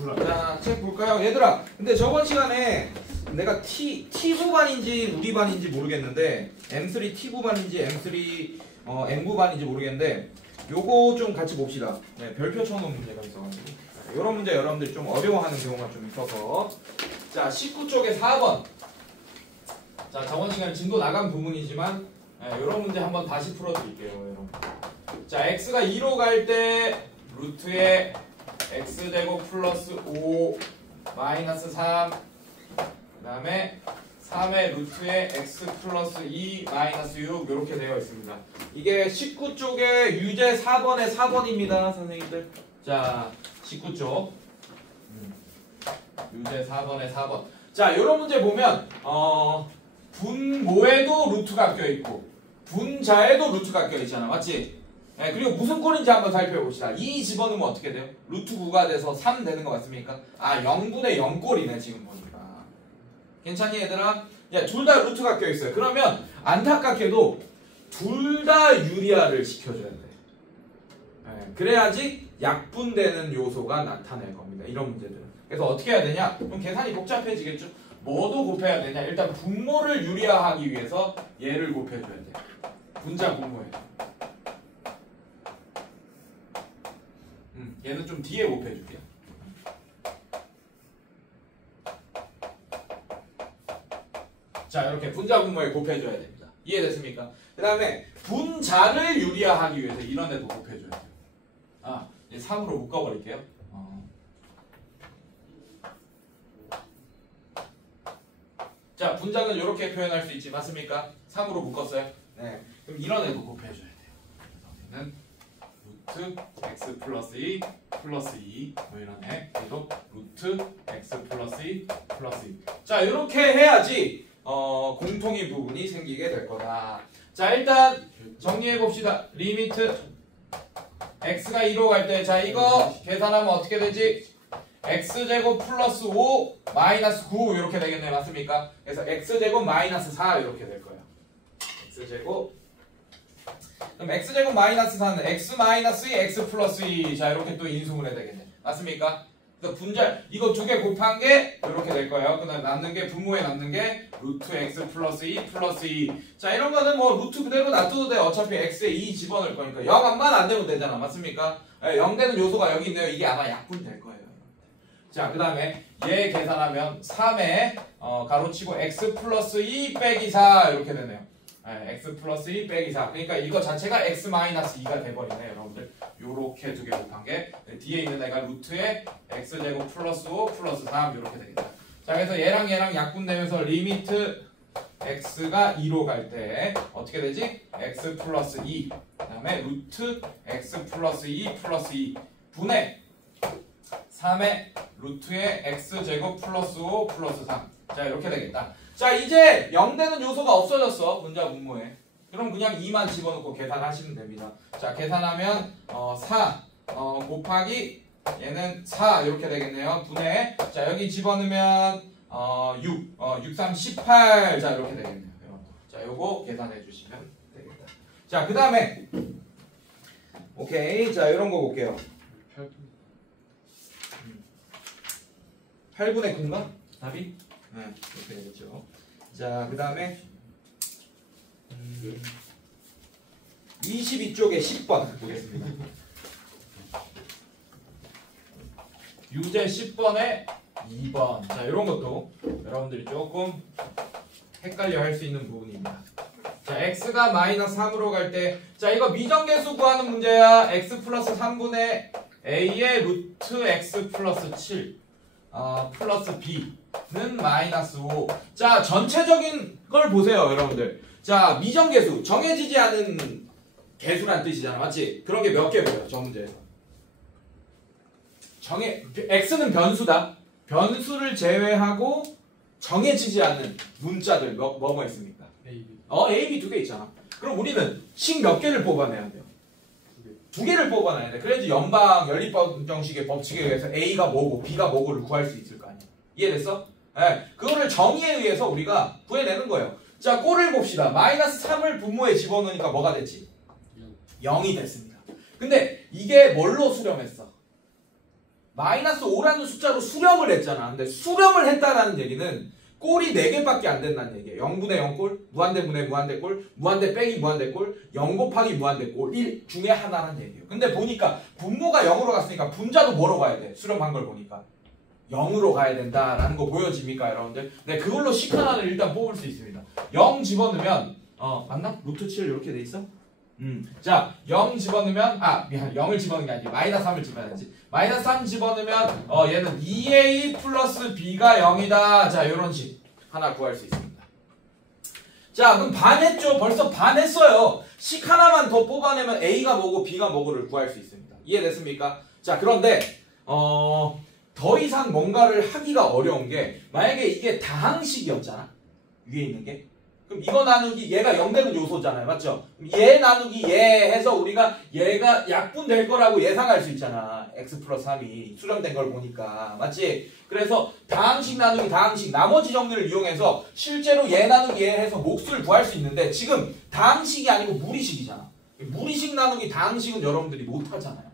자, 책 볼까요? 얘들아, 근데 저번 시간에 내가 T9반인지 우리 반인지 모르겠는데 M3 T9반인지 M3 M9반인지 모르겠는데 요거 좀 같이 봅시다. 네, 별표 쳐놓은 문제가 있어가지고 이런 문제 여러분들이 좀 어려워하는 경우가 좀 있어서 자, 19쪽에 4번. 자, 저번 시간에 진도 나간 부분이지만 이런 문제 한번 다시 풀어드릴게요, 여러분. 자, x가 2로 갈 때 루트에 x제곱 플러스 5 마이너스 3 그 다음에 3의 루트에 x 플러스 2 마이너스 6 이렇게 되어 있습니다. 이게 19쪽에 유제 4번의 4번입니다, 선생님들. 자, 19쪽 유제 4번의 4번. 자, 이런 문제 보면 분모에도 루트가 껴있고 분자에도 루트가 껴있잖아, 맞지? 네, 그리고 무슨 꼴인지 한번 살펴봅시다. 2 집어넣으면 어떻게 돼요? 루트 9가 돼서 3 되는 거 맞습니까? 아, 0분의 0꼴이네 지금 보니까. 괜찮니 얘들아? 야, 둘 다 루트가 껴있어요. 그러면 안타깝게도 둘 다 유리화를 시켜줘야 돼. 네, 그래야지 약분되는 요소가 나타날 겁니다. 이런 문제들은. 그래서 어떻게 해야 되냐? 그럼 계산이 복잡해지겠죠? 뭐도 곱해야 되냐? 일단 분모를 유리화하기 위해서 얘를 곱해줘야 돼. 분자 분모에. 얘는 좀 뒤에 곱해줄게요. 자, 이렇게 분자 분모에 곱해줘야 됩니다. 이해됐습니까? 그 다음에 분자를 유리화하기 위해서 이런 애도 곱해줘야 돼요. 아, 이제 3으로 묶어버릴게요. 자, 분자는 이렇게 표현할 수 있지, 맞습니까? 3으로 묶었어요. 네, 그럼 이런 애도 곱해줘야 돼요. 얘는 루트 x 플러스 2 플러스 2 뭐 이런 애. 그리고 루트 x 플러스 2 플러스 2. 자, 이렇게 해야지 공통인 부분이 생기게 될 거다. 자, 일단 정리해 봅시다. 리미트 x가 2로 갈 때, 자, 이거 계산하면 어떻게 되지? x제곱 플러스 5 마이너스 9 이렇게 되겠네, 맞습니까? 그래서 x제곱 마이너스 4 이렇게 될 거예요. x제곱. 그럼 x제곱 마이너스 4는 x 마이너스 2 x 플러스 2. 자, 이렇게 또 인수분 해야 되겠네, 맞습니까? 그래서 분자 이거 두 개 곱한 게 이렇게 될 거예요. 그다음 남는 게 분모에 남는 게 루트 x 플러스 2 플러스 2. 자, 이런 거는 뭐 루트 그대로 놔둬도 돼. 어차피 x에 2 집어넣을 거니까 0만 안 되면 되잖아, 맞습니까? 0 되는 요소가 여기 있네요. 이게 아마 약분이 될 거예요. 자, 그 다음에 얘 계산하면 3에 가로치고 x 플러스 2 빼기 4 이렇게 되네요. x 플러스 2 빼기 4. 그러니까 이거 자체가 x 마이너스 2가 돼버리네, 여러분들. 요렇게 두 개 곱한 게 뒤에 있는 애가 루트에 x제곱 플러스 5 플러스 3 이렇게 되겠다. 자, 그래서 얘랑 약분되면서 리미트 x가 2로 갈 때 어떻게 되지? x 플러스 2 그 다음에 루트 x 플러스 2 플러스 2 분의 3의 루트에 x제곱 플러스 5 플러스 3. 자, 이렇게 되겠다. 자, 이제 0 되는 요소가 없어졌어, 분자 분모에. 그럼 그냥 2만 집어넣고 계산하시면 됩니다. 자, 계산하면 4 곱하기 얘는 4 이렇게 되겠네요. 분의, 자, 여기 집어넣으면 6 6, 3, 18. 자, 이렇게 되겠네요. 자, 요거 계산해 주시면 되겠다. 자, 그 다음에 오케이. 자, 이런 거 볼게요. 8분의 9인가? 답이? 네, 이렇게 되겠죠. 자, 그 다음에 22쪽에 10번 보겠습니다. 유제 10번에 2번. 자, 이런 것도 여러분들이 조금 헷갈려 할 수 있는 부분입니다. 자, x가 마이너스 3으로 갈 때, 자, 이거 미정계수 구하는 문제야. x 플러스 3분의 a의 루트 x 플러스 7 플러스 b는 마이너스 5. 자, 전체적인 걸 보세요, 여러분들. 자, 미정계수, 정해지지 않은 개수란 뜻이잖아, 맞지? 그런 게 몇 개 보여, 저 문제에서. x는 변수다. 변수를 제외하고 정해지지 않는 문자들 뭐가 있습니까? A, B. A, B 두 개 있잖아. 그럼 우리는 식 몇 개를 뽑아내야 돼요? 두 개를 뽑아내야 돼. 그래야지 연립방정식의 법칙에 의해서 A가 뭐고 B가 뭐고를 구할 수 있을 거 아니야. 이해됐어? 네. 그거를 정의에 의해서 우리가 구해내는 거예요. 자, 꼴을 봅시다. 마이너스 3을 분모에 집어넣으니까 뭐가 됐지? 0이 됐습니다. 근데 이게 뭘로 수렴했어? 마이너스 5라는 숫자로 수렴을 했잖아. 근데 수렴을 했다라는 얘기는 꼴이 4개밖에 안 된다는 얘기예요. 0분의 0꼴, 무한대분의 무한대꼴, 무한대 빼기 무한대꼴, 0 곱하기 무한대꼴 1 중에 하나라는 얘기예요. 근데 보니까 분모가 0으로 갔으니까 분자도 뭐로 가야 돼? 수렴한 걸 보니까 0으로 가야 된다라는 거 보여집니까 여러분들? 네, 그걸로 식 하나를 일단 뽑을 수 있습니다. 0 집어넣으면 맞나? 루트 7 이렇게 돼 있어? 자, 0 집어넣으면 미안, 0을 집어넣는 게 아니지. 마이너스 3을 집어넣어야지. 마이너스 3 집어넣으면 얘는 2a 플러스 b가 0이다. 자, 요런 식 하나 구할 수 있습니다. 자, 그럼 반했죠? 벌써 반했어요. 식 하나만 더 뽑아내면 a가 뭐고 b가 뭐고를 구할 수 있습니다. 이해됐습니까? 자, 그런데 더 이상 뭔가를 하기가 어려운 게 만약에 이게 다항식이었잖아. 위에 있는 게. 그럼 이거 나누기 얘가 0 되는 요소잖아요. 맞죠? 얘 나누기 얘 해서 우리가 얘가 약분될 거라고 예상할 수 있잖아. x 플러스 3이 수렴된 걸 보니까. 맞지? 그래서 다항식 나누기 다항식 나머지 정리를 이용해서 실제로 얘 나누기 얘 해서 몫을 구할 수 있는데 지금 다항식이 아니고 무리식이잖아. 무리식 나누기 다항식은 여러분들이 못하잖아요.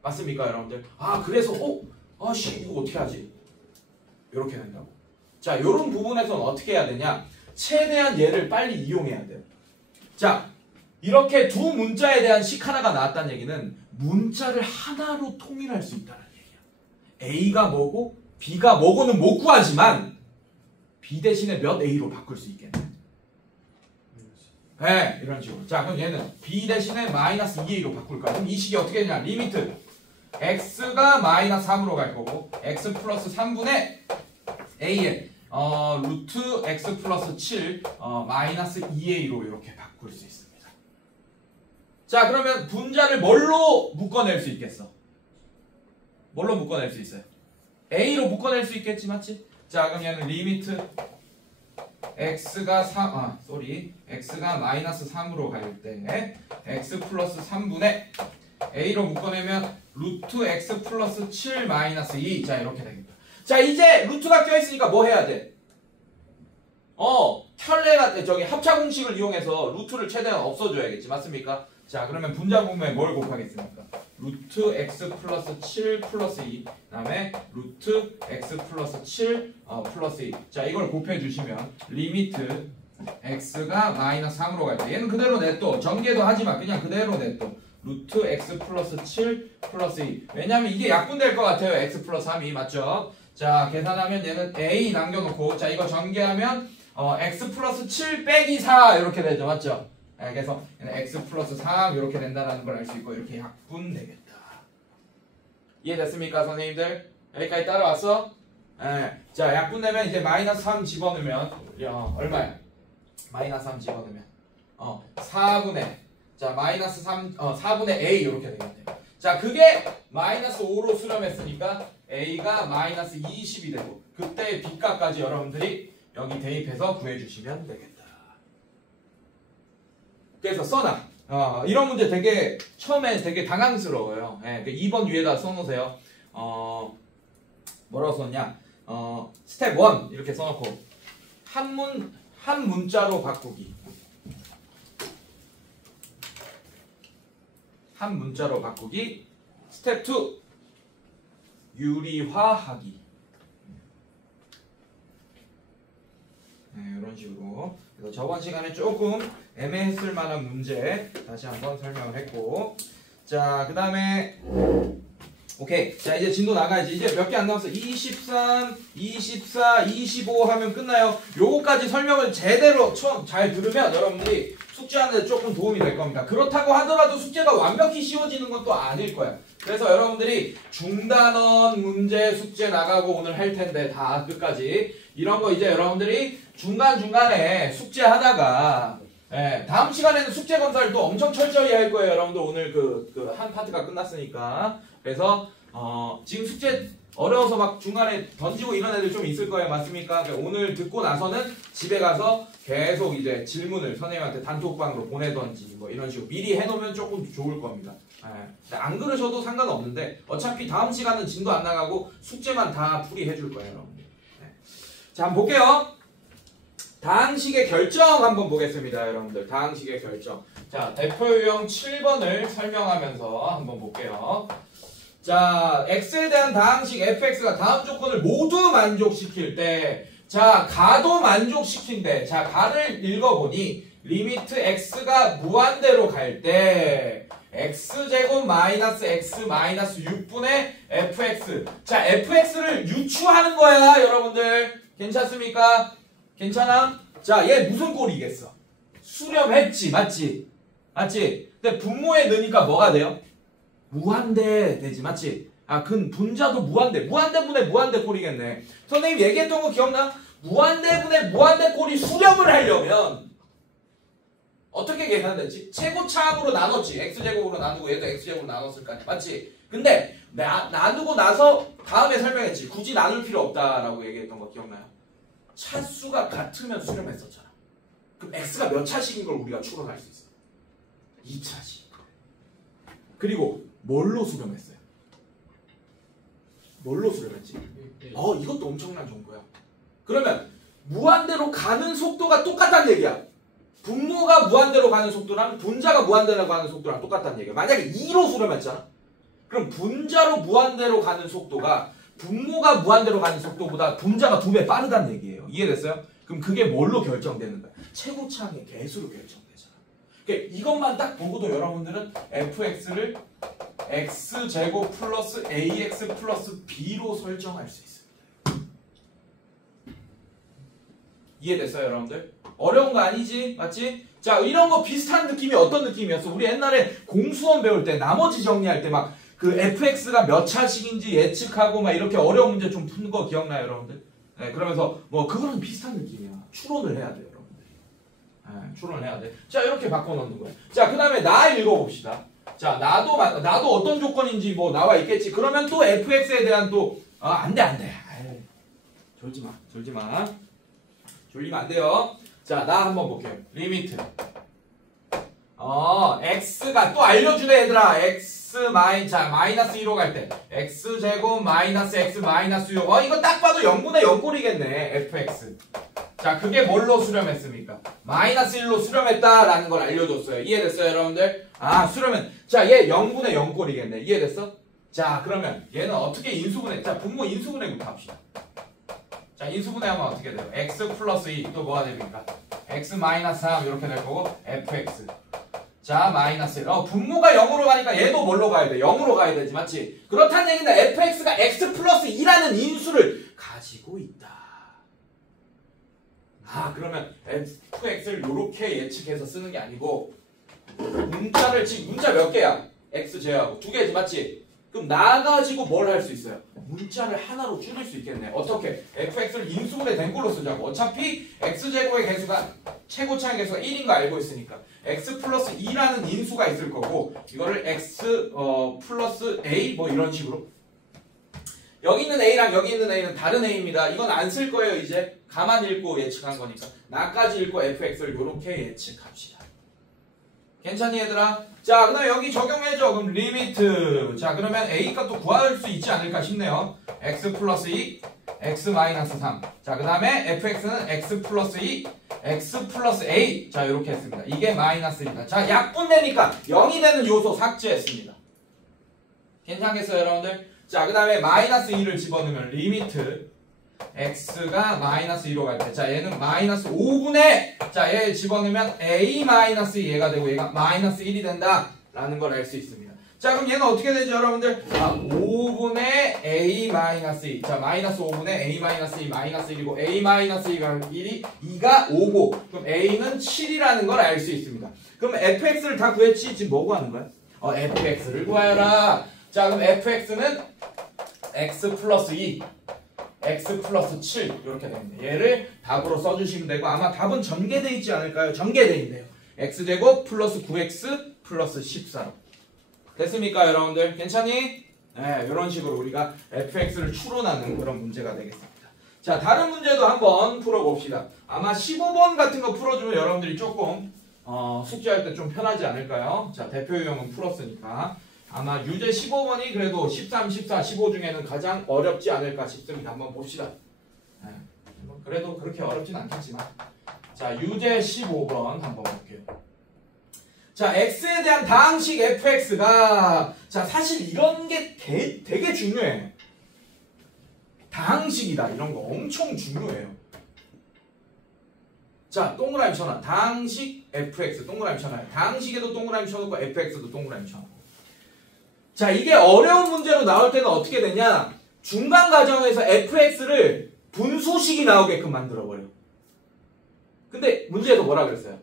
맞습니까 여러분들? 그래서 이거 어떻게 하지? 이렇게 된다고. 자, 요런 부분에서는 어떻게 해야 되냐? 최대한 얘를 빨리 이용해야 돼요. 자, 이렇게 두 문자에 대한 식 하나가 나왔다는 얘기는 문자를 하나로 통일할 수 있다는 얘기야. A가 뭐고 B가 뭐고는 못 구하지만 B 대신에 몇 A로 바꿀 수 있겠네. 네, 이런 식으로. 자, 그럼 얘는 B 대신에 마이너스 2A로 바꿀까요? 그럼 이 식이 어떻게 되냐? 리미트 X가 마이너스 3으로 갈 거고 X 플러스 3분의 A에 루트 x 플러스 7 마이너스 2a로 이렇게 바꿀 수 있습니다. 자, 그러면 분자를 뭘로 묶어낼 수 있겠어? 뭘로 묶어낼 수 있어요? a로 묶어낼 수 있겠지, 맞지? 자, 그럼 얘는 리미트 x가 x가 마이너스 3으로 갈 때 x 플러스 3분의 a로 묶어내면 루트 x 플러스 7 마이너스 2. 자, 이렇게 되겠다. 자, 이제 루트가 껴있으니까 뭐 해야 돼? 합차 공식을 이용해서 루트를 최대한 없애줘야겠지. 맞습니까? 자, 그러면 분자 분모에 뭘 곱하겠습니까? 루트 x 플러스 7 플러스 2 그 다음에 루트 x 플러스 7 플러스 2. 자, 이걸 곱해주시면 리미트 x가 마이너스 3으로 갈 때 얘는 그대로 냅둬. 전개도 하지마. 그냥 그대로 냅둬. 루트 x 플러스 7 플러스 2. 왜냐면 이게 약분될 것 같아요. x 플러스 3이. 맞죠? 자, 계산하면 얘는 a 남겨놓고 자, 이거 전개하면 x 플러스 7 빼기 4 이렇게 되죠. 맞죠? 네, 그래서 얘는 x 플러스 3 이렇게 된다는 걸 알 수 있고 이렇게 약분되겠다. 이해됐습니까 선생님들? 여기까지 따라왔어? 네. 자, 약분되면 이제 마이너스 3 집어넣으면 얼마야? 마이너스 3 집어넣으면 4분의 자, 마이너스 3 4분의 a 이렇게 되겠네요. 자, 그게 마이너스 5로 수렴했으니까 a가 마이너스 20이 되고 그때의 b값까지 여러분들이 여기 대입해서 구해주시면 되겠다. 그래서 써놔. 이런 문제 되게 처음에 되게 당황스러워요. 네, 2번 위에다 써놓으세요. 뭐라고 썼냐? 스텝 1 이렇게 써놓고 한 문자로 바꾸기. 한 문자로 바꾸기. 스텝 2 유리화하기. 네, 이런 식으로. 그래서 저번 시간에 조금 애매했을 만한 문제 다시 한번 설명을 했고, 자, 그 다음에 오케이. 자, 이제 진도 나가야지. 이제 몇 개 안 남았어. 23, 24, 25 하면 끝나요. 요거까지 설명을 제대로 처음 잘 들으면 여러분들이 숙제하는 데 조금 도움이 될 겁니다. 그렇다고 하더라도 숙제가 완벽히 쉬워지는 건 또 아닐 거야. 그래서 여러분들이 중단원 문제 숙제 나가고 오늘 할 텐데 다 끝까지 이런 거 이제 여러분들이 중간중간에 숙제하다가 다음 시간에는 숙제 검사를 또 엄청 철저히 할 거예요. 여러분들 오늘 그 한 파트가 끝났으니까. 그래서 지금 숙제 어려워서 막 중간에 던지고 이런 애들 좀 있을 거예요. 맞습니까? 오늘 듣고 나서는 집에 가서 계속 이제 질문을 선생님한테 단톡방으로 보내던지 뭐 이런 식으로 미리 해놓으면 조금 좋을 겁니다. 안 그러셔도 상관없는데 어차피 다음 시간은 진도 안 나가고 숙제만 다 풀이해 줄 거예요. 여러분들. 자, 한번 볼게요. 다항식의 결정 한번 보겠습니다. 여러분들 다항식의 결정. 자, 대표 유형 7번을 설명하면서 한번 볼게요. 자, x에 대한 다항식 fx가 다음 조건을 모두 만족시킬 때, 자, 가도 만족시킨대. 자, 가를 읽어보니 리미트 x가 무한대로 갈 때 x제곱 마이너스 x 마이너스 6분의 fx. 자, fx를 유추하는 거야, 여러분들. 괜찮습니까? 괜찮아? 자, 얘 무슨 꼴이겠어? 수렴했지, 맞지? 맞지? 근데 분모에 넣으니까 뭐가 돼요? 무한대 되지, 맞지? 아, 분자도 무한대. 무한대분의 무한대 꼴이겠네. 선생님 얘기했던 거 기억나? 무한대분의 무한대 꼴이 수렴을 하려면 어떻게 계산됐지? 최고차항으로 나눴지. x제곱으로 나누고 얘도 x제곱으로 나눴을 거 아니야. 맞지? 근데 나누고 나서 다음에 설명했지. 굳이 나눌 필요 없다라고 얘기했던 거 기억나요? 차수가 같으면 수렴했었잖아. 그럼 x가 몇 차식인 걸 우리가 추론할 수 있어? 2차식. 그리고 뭘로 수렴했어요? 뭘로 수렴했지? 이것도 엄청난 정보야. 그러면 무한대로 가는 속도가 똑같다는 얘기야. 분모가 무한대로 가는 속도랑 분자가 무한대로 가는 속도랑 똑같다는 얘기야. 만약에 2로 수렴했잖아. 그럼 분자로 무한대로 가는 속도가 분모가 무한대로 가는 속도보다 분자가 2배 빠르다는 얘기예요. 이해됐어요? 그럼 그게 뭘로 결정되는 거야? 최고차항의 개수로 결정되잖아. 그러니까 이것만 딱 보고도 여러분들은 fx를 x제곱 플러스 ax 플러스 b로 설정할 수 있습니다. 이해됐어요, 여러분들? 어려운 거 아니지? 맞지? 자, 이런 거 비슷한 느낌이 어떤 느낌이었어? 우리 옛날에 공수원 배울 때 나머지 정리할 때 막 그 fx가 몇 차식인지 예측하고 막 이렇게 어려운 문제 좀 푸는 거 기억나요, 여러분들? 네, 그러면서 뭐 그거랑 비슷한 느낌이야. 추론을 해야 돼요, 여러분들. 네, 추론을 해야 돼. 자, 이렇게 바꿔놓는 거야. 자, 그 다음에 나 읽어봅시다. 자, 나도 어떤 조건인지 뭐 나와 있겠지. 그러면 또 fx에 대한 또 안 돼. 아이, 졸지 마. 졸리면 안 돼요. 자, 나 한번 볼게요. 리미트. x가 또 알려주네, 얘들아. 마이너스 2로 갈 때. x제곱 마이너스 x 마이너스 6. 이거 딱 봐도 0분의 0꼴이겠네. fx. 자, 그게 뭘로 수렴했습니까? 마이너스 1로 수렴했다라는 걸 알려줬어요. 이해됐어요, 여러분들? 수렴은. 자, 얘 0분의 0꼴이겠네. 이해됐어? 자, 그러면 얘는 어떻게 인수분해? 자, 분모 인수분해부터 합시다. 자, 인수분해하면 어떻게 돼요? x 플러스 2 또 뭐가 됩니까? x 마이너스 3 이렇게 될 거고 fx. 자, 마이너스 1. 분모가 0으로 가니까 얘도 뭘로 가야 돼? 0으로 가야 되지, 맞지? 그렇다는 얘기는 fx가 x 플러스 2라는 인수를 가지고 있다. 그러면 fx를 이렇게 예측해서 쓰는 게 아니고 문자를 지금 문자 몇 개야? x 제하고 2개지, 맞지? 그럼 나가지고 뭘 할 수 있어요? 문자를 하나로 줄일 수 있겠네. 어떻게? fx를 인수분해 된 걸로 쓰자고. 어차피 x제곱의 개수가 최고차의 개수가 1인 거 알고 있으니까 x 플러스 2라는 인수가 있을 거고 이거를 x 플러스 a 뭐 이런 식으로. 여기 있는 a랑 여기 있는 a는 다른 a입니다. 이건 안 쓸 거예요. 이제 가만 읽고 예측한 거니까 나까지 읽고 fx를 이렇게 예측합시다. 괜찮니, 얘들아? 자, 그 다음에 여기 적용해줘. 그럼 리미트. 자, 그러면 a 값도 구할 수 있지 않을까 싶네요. x 플러스 2 x 마이너스 3. 자, 그 다음에 fx는 x 플러스 2 x 플러스 a. 자, 이렇게 했습니다. 이게 마이너스 1이다. 자, 약분되니까 0이 되는 요소 삭제했습니다. 괜찮겠어요, 여러분들? 자, 그 다음에 마이너스 2를 집어넣으면 리미트 x가 마이너스 2로 갈 때. 자, 얘는 마이너스 5분의 자, 얘 집어넣으면 a 마이너스 2얘가 되고 얘가 마이너스 1이 된다 라는 걸 알 수 있습니다. 자, 그럼 얘는 어떻게 되죠, 여러분들? 5분의 a 마이너스 2. 자, 마이너스 5분의 a 마이너스 2 마이너스 1이고 a 마이너스 2가 5고 그럼 a는 7이라는 걸 알 수 있습니다. 그럼 fx를 다 구했지? 지금 뭐 구하는 거야? fx를 구하여라. 자, 그럼 fx는 x 플러스 2 x 플러스 7 이렇게 됩니다. 얘를 답으로 써주시면 되고 아마 답은 전개되어 있지 않을까요? 전개되어 있네요. x제곱 플러스 9x 플러스 14로 됐습니까, 여러분들? 괜찮니? 네, 이런 식으로 우리가 fx를 추론하는 그런 문제가 되겠습니다. 자, 다른 문제도 한번 풀어봅시다. 아마 15번 같은 거 풀어주면 여러분들이 조금 숙제할 때 좀 편하지 않을까요? 자, 대표 유형은 풀었으니까 아마 유제 15번이 그래도 13, 14, 15 중에는 가장 어렵지 않을까 싶습니다. 한번 봅시다. 네. 그래도 그렇게 어렵진 않겠지만 자, 유제 15번 한번 볼게요. 자, x에 대한 다항식 fx가 자, 사실 이런 게 되게 중요해요. 다항식이다. 이런 거 엄청 중요해요. 자, 동그라미 쳐놔. 다항식 fx 동그라미 쳐놔요. 다항식에도 동그라미 쳐놓고 fx도 동그라미 쳐놓고. 자, 이게 어려운 문제로 나올 때는 어떻게 되냐? 중간 과정에서 fx를 분수식이 나오게끔 만들어버려. 근데 문제에서 뭐라 그랬어요?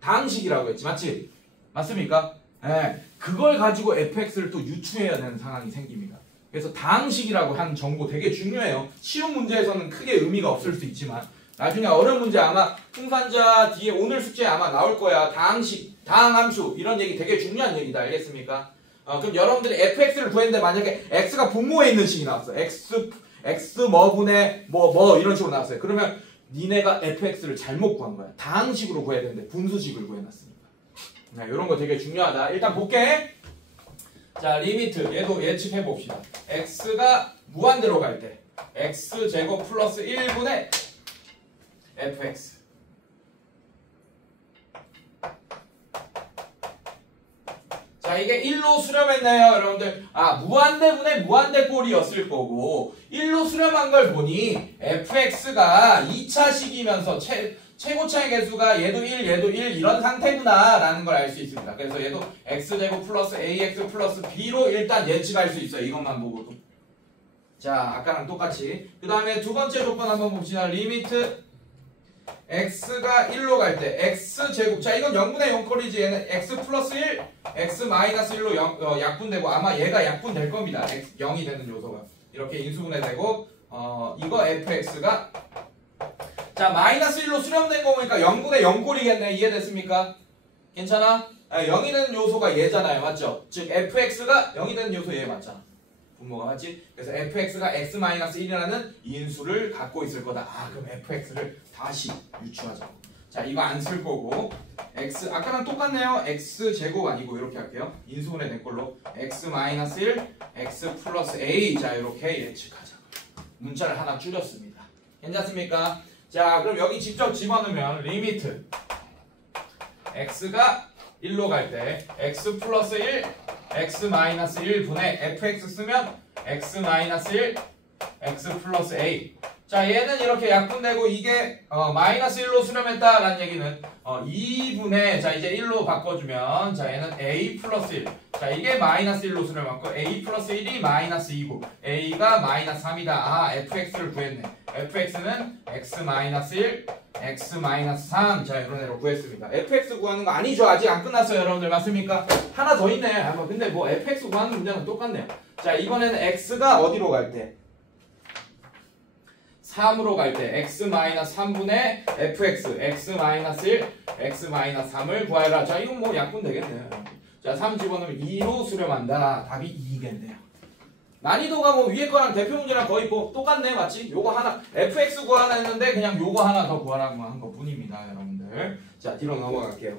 다항식이라고 했지, 맞지? 맞습니까? 네, 그걸 가지고 fx를 또 유추해야 되는 상황이 생깁니다. 그래서 다항식이라고 하는 정보 되게 중요해요. 쉬운 문제에서는 크게 의미가 없을 수 있지만 나중에 어려운 문제 아마 풍산자 뒤에 오늘 숙제에 아마 나올 거야. 다항식, 다항함수 이런 얘기 되게 중요한 얘기다. 알겠습니까? 그럼 여러분들이 fx를 구했는데 만약에 x가 분모에 있는 식이 나왔어. x 뭐분의 뭐 이런 식으로 나왔어요. 그러면 니네가 fx를 잘못 구한 거야. 다항식으로 구해야 되는데 분수식을 구해놨습니다. 네, 이런 거 되게 중요하다. 일단 볼게. 자, 리미트 얘도 예측해 봅시다. x가 무한대로 갈 때 x제곱 플러스 1분의 fx. 자, 이게 1로 수렴했나요, 여러분들? 무한대분의 무한대꼴이었을 거고 1로 수렴한 걸 보니 fx가 2차식이면서 최고차의 개수가 얘도 1, 얘도 1 이런 상태구나 라는 걸 알 수 있습니다. 그래서 얘도 x제곱 플러스 ax 플러스 b로 일단 예측할 수 있어요. 이것만 보고도. 자, 아까랑 똑같이. 그 다음에 두 번째 조건 한번 봅시다. 리미트 x가 1로 갈 때 x제곱. 자, 이건 0분의 0꼴이지. 얘는 x 플러스 1, x 마이너스 1로 약분되고 아마 얘가 약분될 겁니다. 0이 되는 요소가. 이렇게 인수분해되고 이거 fx가 자, 마이너스 1로 수렴된 거 보니까 0분의 0꼴이겠네. 이해됐습니까? 괜찮아? 0이 되는 요소가 얘잖아요. 맞죠? 즉 fx가 0이 되는 요소 얘 맞잖아. 분모가 맞지? 그래서 fx가 x-1이라는 인수를 갖고 있을 거다. 그럼 fx를 다시 유추하자고. 자, 이거 안 쓸 거고 x 아까랑 똑같네요. x제곱 아니고 이렇게 할게요. 인수분해 된 걸로 x-1 x 플러스 a. 자, 이렇게 예측하자고. 문자를 하나 줄였습니다. 괜찮습니까? 자, 그럼 여기 직접 집어넣으면 리미트 x가 1로 갈 때 x 플러스 1 x 마이너스 1분의 fx 쓰면 x 마이너스 1 x 플러스 a. 자, 얘는 이렇게 약분되고 이게 마이너스 1로 수렴했다라는 얘기는 2분의 자, 이제 1로 바꿔주면 자, 얘는 a 플러스 1. 자, 이게 마이너스 1로 수렴했고 a 플러스 1이 마이너스 2고 a가 마이너스 3이다. fx를 구했네. fx는 x 마이너스 1 x 마이너스 3. 자, 이런 애로 구했습니다. fx 구하는 거 아니죠? 아직 안 끝났어요, 여러분들. 맞습니까? 하나 더 있네. 근데 뭐 fx 구하는 문제는 똑같네요. 자, 이번에는 x가 어디로 갈 때? 3으로 갈 때 x-3분의 fx x-1 x-3을 구하라. 자, 이건 뭐 약분 되겠네요. 자, 3 집어넣으면 2로 수렴한다. 답이 2겠네요. 난이도가 뭐 위에 거랑 대표 문제랑 거의 뭐 똑같네. 맞지? 요거 하나 fx 구하라 했는데 그냥 요거 하나 더 구하라고 한 것 뿐입니다, 여러분들. 자, 뒤로 넘어갈게요.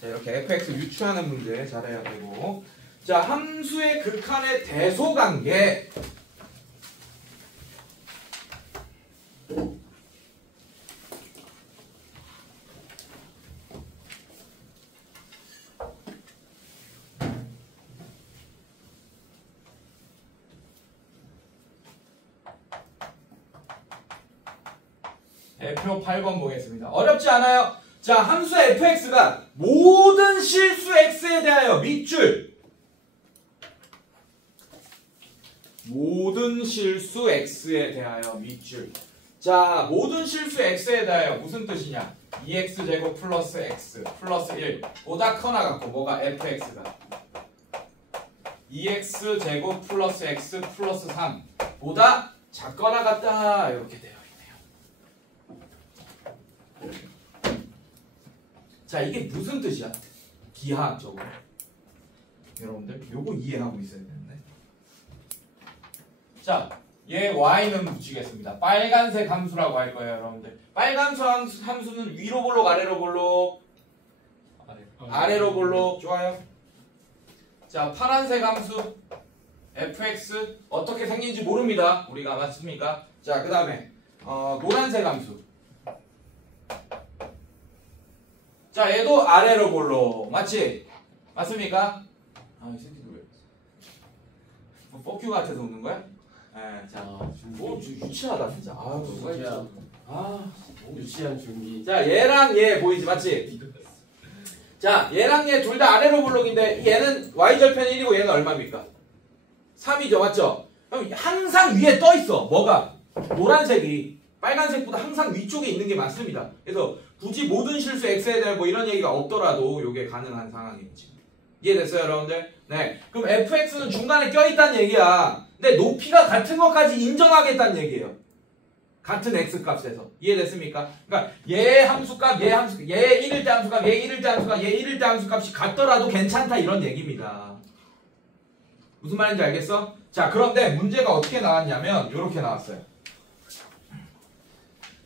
자, 이렇게 fx 유추하는 문제 잘해야 되고. 자, 함수의 극한의 대소관계. 대표 8번 보겠습니다. 어렵지 않아요? 자, 함수 fx가 모든 실수 x에 대하여 밑줄. 모든 실수 x에 대하여 밑줄. 자, 모든 실수 x에 대하여 무슨 뜻이냐? 2x제곱 플러스 x 플러스 1 보다 커 나갔고 뭐가 fx가 2x제곱 플러스 x 플러스 3 보다 작거나 같다. 이렇게 되어 있네요. 자, 이게 무슨 뜻이야? 기하학적으로 여러분들 요거 이해하고 있어야 되는데. 자, 얘 y는 붙이겠습니다. 빨간색 함수라고 할 거예요, 여러분들. 빨간 함수는 위로 볼록 아래로 볼록? 아래로 볼록. 좋아요. 자, 파란색 함수 fx 어떻게 생긴지 모릅니다. 우리가 맞습니까? 자, 그 다음에 노란색 함수. 자, 얘도 아래로 볼록. 맞지? 맞습니까? 아, 이 새끼들 왜? 뭐, 뻑큐 같아서 웃는 거야? 예, 자. 뭐, 유치하다, 진짜. 아, 누가 진짜. 아, 유치한 준비. 자, 얘랑 얘 보이지? 맞지? 자, 얘랑 얘 둘 다 아래로 볼록인데, 얘는 y절편 1이고 얘는 얼마입니까? 3이죠, 맞죠? 그럼 항상 위에 떠 있어. 뭐가? 노란색이. 빨간색보다 항상 위쪽에 있는 게 맞습니다. 그래서 굳이 모든 실수 x에 대한 뭐 이런 얘기가 없더라도 이게 가능한 상황이지. 이해됐어요, 여러분들? 네. 그럼 fx는 중간에 껴있다는 얘기야. 근데 높이가 같은 것까지 인정하겠다는 얘기예요. 같은 x값에서. 이해됐습니까? 그러니까 얘 함수값, 얘 1일 때 함수값, 얘 1일 때 함수값, 얘 1일 때 함수값이 같더라도 괜찮다 이런 얘기입니다. 무슨 말인지 알겠어? 자, 그런데 문제가 어떻게 나왔냐면 이렇게 나왔어요.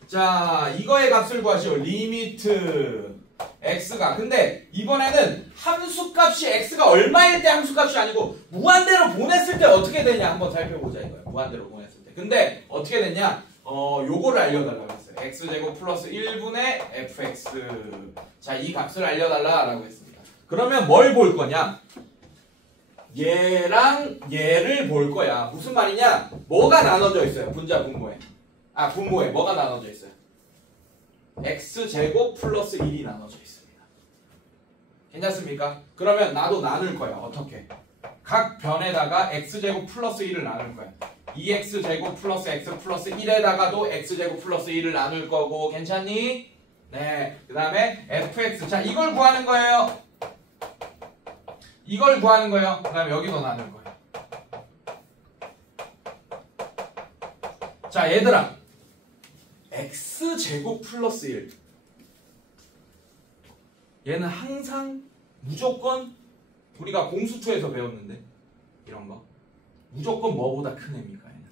자, 이거의 값을 구하시오. 리미트 x가. 근데 이번에는 함수값이 x가 얼마일 때 함수값이 아니고 무한대로 보냈을 때 어떻게 되냐 한번 살펴보자 이거예요. 무한대로 보냈을 때. 근데 어떻게 됐냐? 요거를 알려달라고 했어요. x제곱 플러스 1분의 fx. 자, 이 값을 알려달라고 했습니다. 그러면 뭘 볼 거냐? 얘랑 얘를 볼 거야. 무슨 말이냐? 뭐가 나눠져 있어요? 분자 분모에. 아, 분모에 뭐가 나눠져 있어요? x제곱 플러스 1이 나눠져 있습니다. 괜찮습니까? 그러면 나도 나눌 거야. 어떻게? 각 변에다가 x제곱 플러스 1을 나눌 거야. 2x제곱 플러스 x 플러스 1에다가도 x제곱 플러스 1을 나눌 거고. 괜찮니? 네. 그 다음에 fx. 자, 이걸 구하는 거예요. 이걸 구하는 거예요. 그 다음에 여기도 나눌 거예요. 자, 얘들아. x제곱 플러스 1. 얘는 항상 무조건 우리가 공수초에서 배웠는데 이런 거 무조건 뭐보다 큰 애입니까? 얘는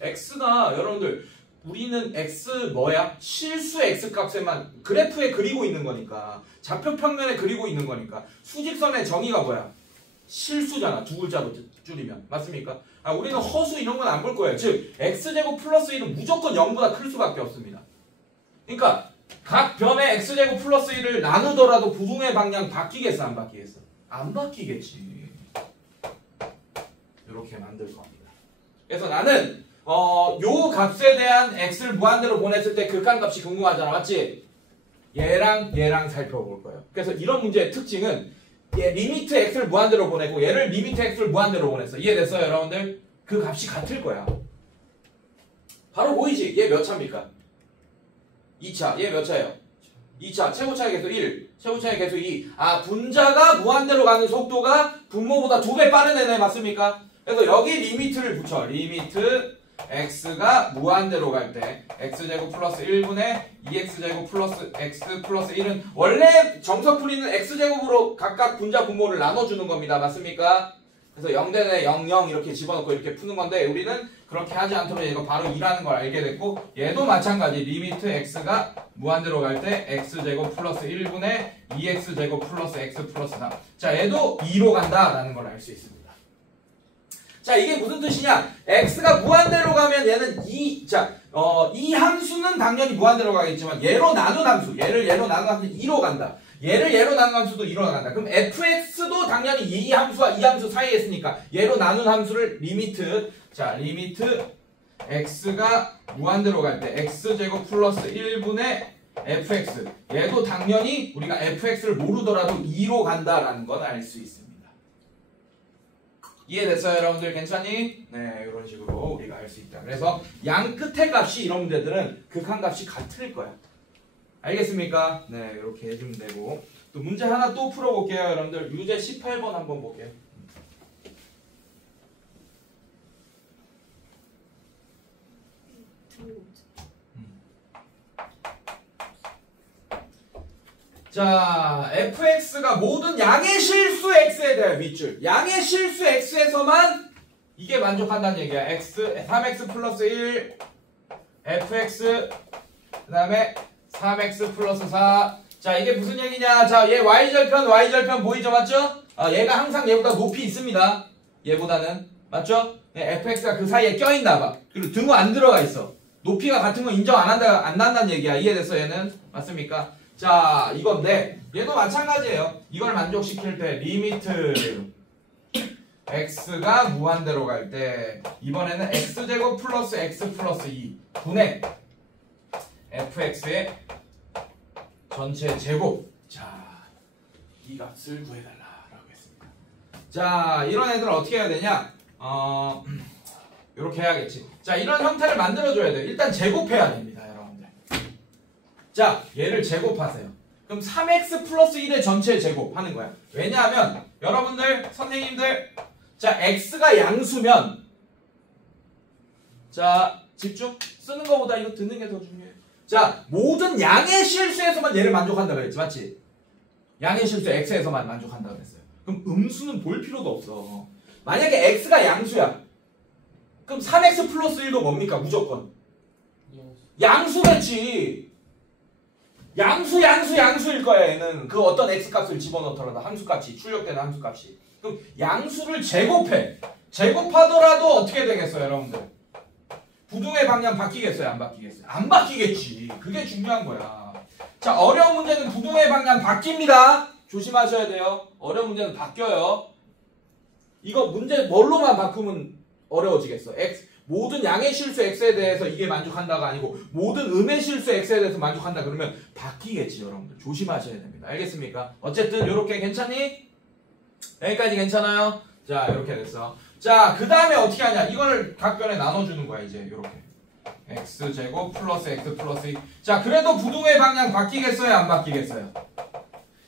x가 여러분들 우리는 x 뭐야? 실수 x 값에만 그래프에 그리고 있는 거니까 좌표 평면에 그리고 있는 거니까 수직선의 정의가 뭐야? 실수잖아. 두 글자로 줄이면. 맞습니까? 아, 우리는 허수 이런 건 안 볼 거예요. 즉 x제곱 플러스 1은 무조건 0보다 클 수밖에 없습니다. 그러니까 각 변에 x제곱 플러스 1을 나누더라도 부동의 방향 바뀌겠어? 안 바뀌겠어? 안 바뀌겠지. 이렇게 만들 겁니다. 그래서 나는 요 값에 대한 x를 무한대로 보냈을 때 극한값이 궁금하잖아. 맞지? 얘랑 얘랑 살펴볼 거예요. 그래서 이런 문제의 특징은 얘 리미트 x를 무한대로 보내고 얘를 리미트 x를 무한대로 보냈어. 이해됐어요, 여러분들? 그 값이 같을 거야. 바로 보이지? 얘 몇 차입니까? 2차. 얘 몇 차예요? 2차. 최고차의 개수 1. 최고차의 개수 2. 아, 분자가 무한대로 가는 속도가 분모보다 2배 빠른 애네. 맞습니까? 그래서 여기 리미트를 붙여. 리미트 x가 무한대로 갈 때 x제곱 플러스 1분의 2x제곱 플러스 x 플러스 1은 원래 정석풀이는 x제곱으로 각각 분자 분모를 나눠주는 겁니다. 맞습니까? 그래서 0대내 0, 0 이렇게 집어넣고 이렇게 푸는 건데 우리는 그렇게 하지 않도록 얘가 바로 2라는 걸 알게 됐고 얘도 마찬가지 리미트 x가 무한대로 갈 때 x제곱 플러스 1분의 2x제곱 플러스 x 플러스 3. 자, 얘도 2로 간다라는 걸 알 수 있습니다. 자, 이게 무슨 뜻이냐? x가 무한대로 가면 얘는 이 함수는 당연히 무한대로 가겠지만 얘로 나눈 함수, 얘를 얘로 나눈 함수는 2로 간다. 얘를 얘로 나눈 함수도 2로 간다. 그럼 fx도 당연히 이 함수와 이 함수 사이에 있으니까 얘로 나눈 함수를 리미트, 자, 리미트 x가 무한대로 갈 때 x제곱 플러스 1분의 fx. 얘도 당연히 우리가 fx를 모르더라도 2로 간다라는 건 알 수 있습니다. 이해됐어요, 여러분들? 괜찮니? 네, 이런 식으로 우리가 알 수 있다. 그래서 양 끝의 값이 이런 문제들은 극한값이 같을 거야. 알겠습니까? 네, 이렇게 해주면 되고 또 문제 하나 또 풀어볼게요, 여러분들. 유제 18번 한번 볼게요. 자, fx가 모든 양의 실수 x에 대한 윗줄. 양의 실수 x에서만 이게 만족한다는 얘기야. x, 3x 플러스 1, fx, 그 다음에 3x 플러스 4. 자, 이게 무슨 얘기냐. 자, 얘 y절편 보이죠? 맞죠? 얘가 항상 얘보다 높이 있습니다. 얘보다는. 맞죠? fx가 그 사이에 껴있나봐. 그리고 등호 안 들어가 있어. 높이가 같은 거 인정 안 한다는 얘기야. 이해됐어 얘는? 맞습니까? 자 이건데 얘도 마찬가지예요. 이걸 만족시킬 때 리미트 x가 무한대로 갈 때 이번에는 x제곱 플러스 x 플러스 2 분의 fx의 전체 제곱. 자 이 값을 구해달라라고 했습니다. 자 이런 애들 어떻게 해야 되냐? 이렇게 해야겠지. 자 이런 형태를 만들어줘야 돼요. 일단 제곱해야 됩니다 여러분들. 자 얘를 제곱하세요. 그럼 3x 플러스 1의 전체 제곱하는 거야. 왜냐하면 여러분들 선생님들 자 x가 양수면 자 집중. 쓰는 거보다 이거 듣는 게 더 중요해. 자 모든 양의 실수에서만 얘를 만족한다 그랬지 맞지? 양의 실수 x에서만 만족한다 그랬어요. 그럼 음수는 볼 필요도 없어. 만약에 x가 양수야 그럼 3x 플러스 1도 뭡니까? 무조건 양수겠지. 양수일 거야 얘는. 그 어떤 x값을 집어넣더라도 함수값이 출력되는 함수값이. 그럼 양수를 제곱해. 제곱하더라도 어떻게 되겠어요 여러분들? 부등의 방향 바뀌겠어요? 안 바뀌겠어요? 안 바뀌겠지. 그게 중요한 거야. 자 어려운 문제는 부등의 방향 바뀝니다. 조심하셔야 돼요. 어려운 문제는 바뀌어요. 이거 문제 뭘로만 바꾸면 어려워지겠어. 모든 양의 실수 x에 대해서 이게 만족한다가 아니고 모든 음의 실수 x에 대해서 만족한다 그러면 바뀌겠지 여러분들. 조심하셔야 됩니다. 알겠습니까? 어쨌든 요렇게 괜찮니? 여기까지 괜찮아요? 자 이렇게 됐어. 자 그 다음에 어떻게 하냐. 이거를 각 변에 나눠주는 거야 이제 요렇게. x제곱 플러스 x 플러스 2. 자 그래도 부등의 방향 바뀌겠어요? 안 바뀌겠어요?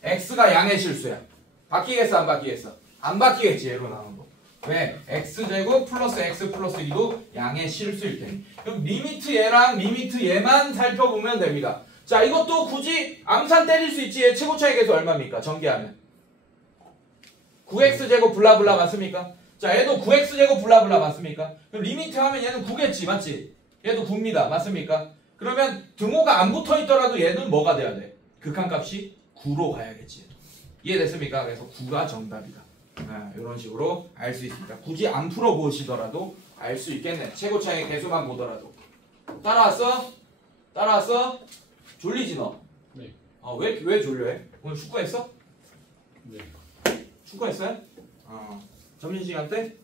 x가 양의 실수야. 바뀌겠어? 안 바뀌겠어? 안 바뀌겠지 얘로 나눈 거. 왜? x제곱 플러스 x 플러스 2도 양의 실수일 테니. 그럼 리미트 얘랑 리미트 얘만 살펴보면 됩니다. 자 이것도 굳이 암산 때릴 수 있지. 얘 최고 차이 계수 얼마입니까? 전개하면 9x제곱 블라블라 맞습니까? 자 얘도 9x제곱 블라블라 맞습니까? 그럼 리미트 하면 얘는 9겠지 맞지? 얘도 9입니다 맞습니까? 그러면 등호가 안 붙어있더라도 얘는 뭐가 돼야 돼? 극한값이 9로 가야겠지. 이해됐습니까? 그래서 9가 정답이다. 이런 식으로 알 수 있습니다. 굳이 안 풀어보시더라도 알 수 있겠네. 최고 차이 개수만 보더라도. 따라왔어? 따라왔어? 졸리지 너? 네. 왜 졸려해? 오늘 축구했어? 네. 축구했어요? 점심시간 때?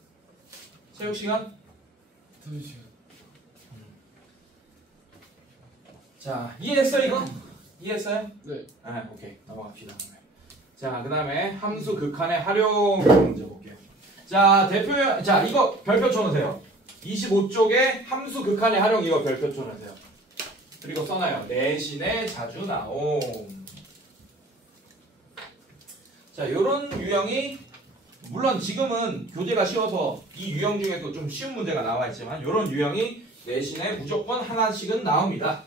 체육시간? 점심시간. 자 이해했어 이거? 이해했어요? 네. 오케이 넘어갑시다. 자 그 다음에 함수 극한의 활용 문제 볼게요. 자 대표 자 이거 별표 쳐놓으세요. 25쪽에 함수 극한의 활용 이거 별표 쳐놓으세요. 그리고 써놔요. 내신에 자주 나옴. 자 요런 유형이 물론 지금은 교재가 쉬워서 이 유형 중에도 좀 쉬운 문제가 나와 있지만 요런 유형이 내신에 무조건 하나씩은 나옵니다.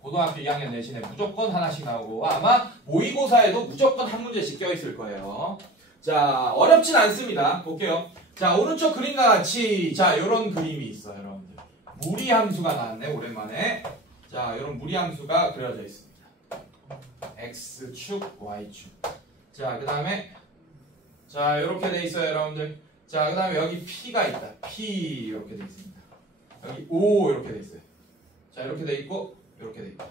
고등학교 2학년 내신에 무조건 하나씩 나오고 아마 모의고사에도 무조건 한 문제씩 껴있을 거예요. 자 어렵진 않습니다. 볼게요. 자 오른쪽 그림과 같이 자 요런 그림이 있어요 여러분들. 무리함수가 나왔네 오랜만에. 자 요런 무리함수가 그려져 있습니다. x축 y축. 자 그 다음에 자 요렇게 돼 있어요 여러분들. 자 그 다음에 여기 p가 있다. p 이렇게 돼 있습니다. 여기 o 이렇게 돼 있어요. 자 이렇게 돼 있고 이렇게 돼 있고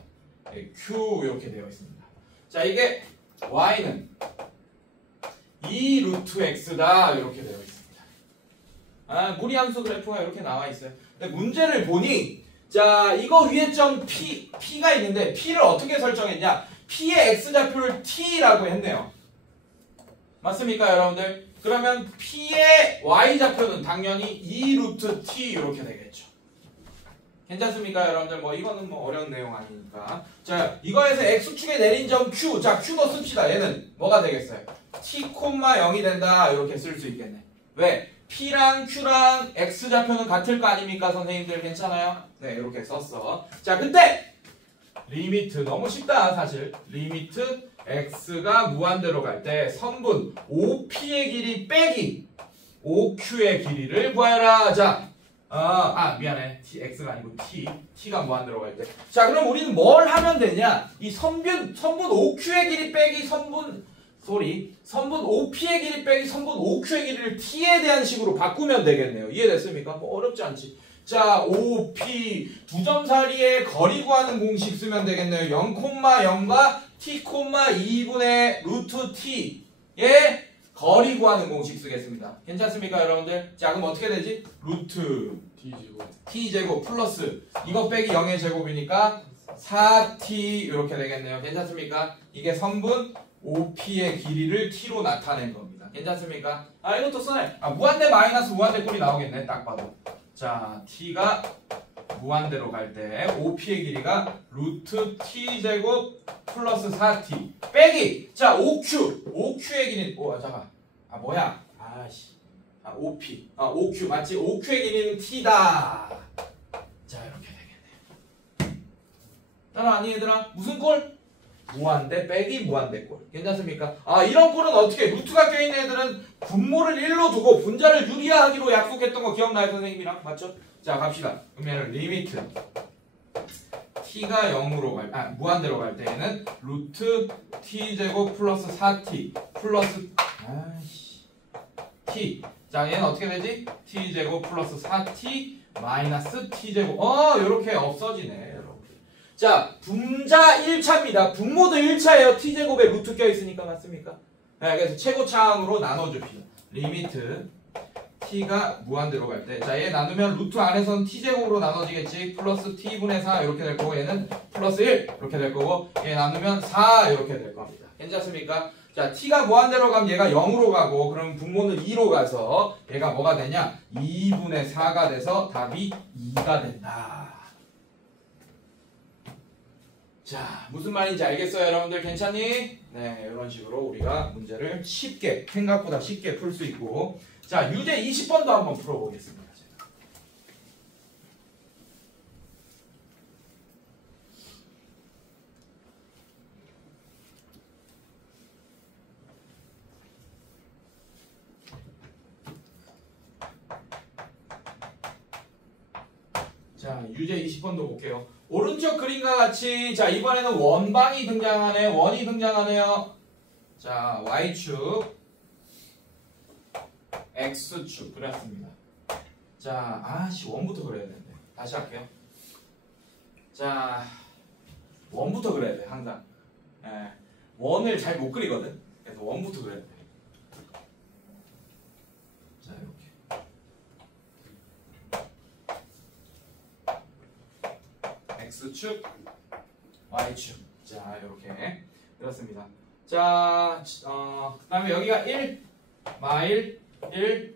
q 이렇게 되어 있습니다. 자 이게 y는 2 루트 x다 이렇게 되어 있습니다. 무리함수 그래프가 이렇게 나와 있어요. 근데 문제를 보니 자 이거 위에 점 p가 있는데 p를 어떻게 설정했냐. p의 x좌표를 t라고 했네요. 맞습니까 여러분들? 그러면 p의 y좌표는 당연히 2 루트 t 이렇게 되겠죠. 괜찮습니까 여러분들? 뭐 이거는 뭐 어려운 내용 아니니까. 자 이거에서 x축에 내린 점 q. 자 q도 씁시다. 얘는 뭐가 되겠어요? t, 0이 된다 이렇게 쓸 수 있겠네. 왜? p랑 q랑 x좌표는 같을 거 아닙니까 선생님들? 괜찮아요? 네 이렇게 썼어. 자 근데 리미트 너무 쉽다 사실. 리미트 x가 무한대로 갈 때 성분 5p의 길이 빼기 5q의 길이를 구하라. 자 미안해. x가 아니고 t가 무한대로 갈 때. 자 그럼 우리는 뭘 하면 되냐. 이 성분 5q의 길이 빼기 성분 5p의 길이 빼기 성분 5q의 길이를 t에 대한 식으로 바꾸면 되겠네요. 이해됐습니까? 뭐 어렵지 않지. 자, OP 두 점사리의 거리 구하는 공식 쓰면 되겠네요. 0,0과 t,2분의 루트 t의 거리 구하는 공식 쓰겠습니다. 괜찮습니까, 여러분들? 자, 그럼 어떻게 되지? 루트 t제곱 플러스 이거 빼기 0의 제곱이니까 4t 이렇게 되겠네요. 괜찮습니까? 이게 성분 OP의 길이를 t로 나타낸 겁니다. 괜찮습니까? 아, 이것도 써내. 아, 무한대 마이너스 무한대 꼴이 나오겠네, 딱 봐도. 자, t가 무한대로 갈 때 OP의 길이가 루트 t제곱 플러스 4t 빼기 자, OQ의 길이 잠깐. 아, 뭐야? 아씨. 아, OP. 아, OQ 맞지? OQ의 길이는 t다. 자, 이렇게 되겠네. 따라하니 얘들아? 무슨 꼴? 무한대 빼기 무한대 꼴. 괜찮습니까? 아, 이런 꼴은 어떻게 루트가 껴있는 애들은 분모를 1로 두고 분자를 유리화하기로 약속했던 거 기억나요, 선생님이랑? 맞죠? 자, 갑시다. 그러면 리미트 t가 0으로 무한대로 갈 때에는 루트 t제곱 플러스 4t 플러스 t. 자, 얘는 어떻게 되지? t제곱 플러스 4t 마이너스 t제곱. 요렇게 없어지네, 여러분. 자, 분자 1차입니다. 분모도 1차예요. t제곱에 루트 껴있으니까. 맞습니까? 네, 그래서 최고차항으로 나눠줍시다. 리미트 t가 무한대로 갈 때. 자, 얘 나누면 루트 안에서는 t제곱으로 나눠지겠지. 플러스 t분의 4 이렇게 될 거고, 얘는 플러스 1 이렇게 될 거고, 얘 나누면 4 이렇게 될 겁니다. 괜찮습니까? 자, t가 무한대로 가면 얘가 0으로 가고, 그럼 분모는 2로 가서 얘가 뭐가 되냐? 2분의 4가 돼서 답이 2가 된다. 자, 무슨 말인지 알겠어요, 여러분들? 괜찮니? 네, 이런 식으로 우리가 문제를 쉽게, 생각보다 쉽게 풀 수 있고. 자, 유제 20번도 한번 풀어보겠습니다. 자, 유제 20번도 볼게요. 오른쪽 그림과 같이, 자, 이번에는 원방이 등장하네. 원이 등장하네요. 자, Y축, X축 그렸습니다. 자, 원부터 그려야 되는데. 다시 할게요. 자, 원부터 그려야 돼, 항상. 예, 원을 잘 못 그리거든. 그래서 원부터 그려야 돼. 자, 이렇게. X축, Y축. 자, 이렇게 그렇습니다. 자, 그 다음에 여기가 1, 마일, 1,